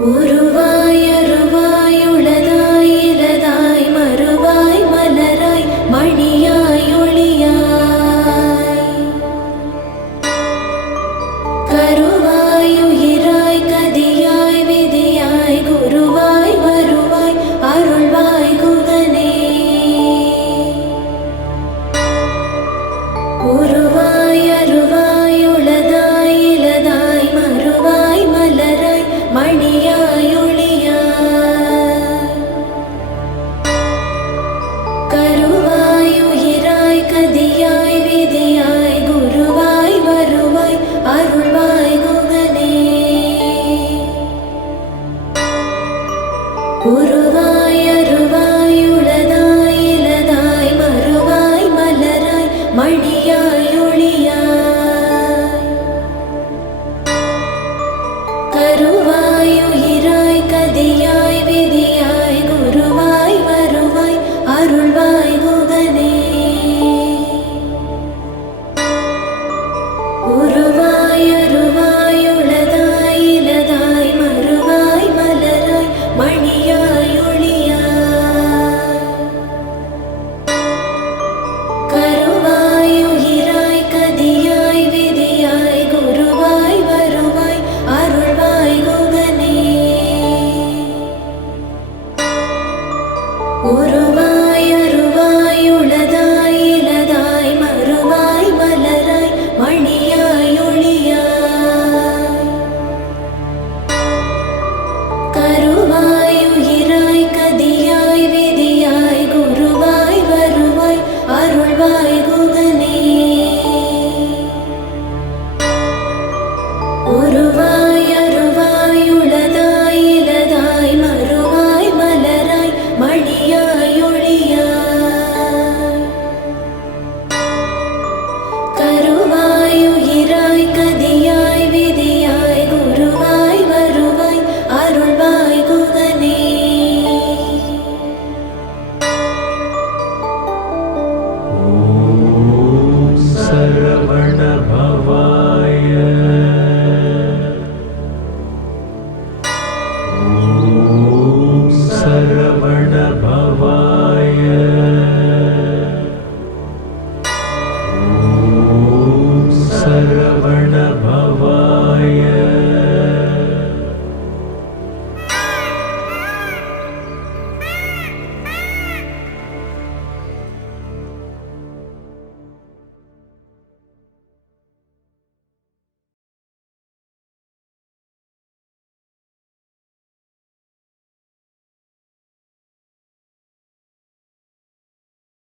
உருவாய் அருவாய் உளதாய் இலதாய் மறுவாய் மலராய் மணியாய் ஒளியாய் கருவாய் உயிராய் கதியாய் விதியாய் குருவாய் வருவாய் அருள்வாய் குகனே உருவாய் அருவாய் உளதாய் இலதாய் மறுவாய் மலராய் மணியாய் ஒளியாய் கருவாய் உயிராய் கதியாய் விதியாய் குருவாய் வருவாய் அருள்வாய் குகனே உருவாய் அருவாய் உளதாய் இலதாய் மறுவாய் மலராய் மணியாய் ஒளியாய் கருவாய் உயிராய் கதியாய் விதியாய் குருவாய் வருவாய் அருள்வாய் குகனே உருவாய் அருவாய் உளதாய் இலதாய் மறுவாய் மலராய் மணியாய் ஒளியாய் கருவாய் உயிராய் கதியாய் விதியாய் குருவாய் வருவாய் அருள்வாய் குகனே உருவாய் அருவாய் உளதாய் இலதாய் மறுவாய் மலராய் மணியாய் ஒளியாய் கருவாய் உயிராய் கதியாய் விதியாய் குருவாய் வருவாய் அருள்வாய் குகனே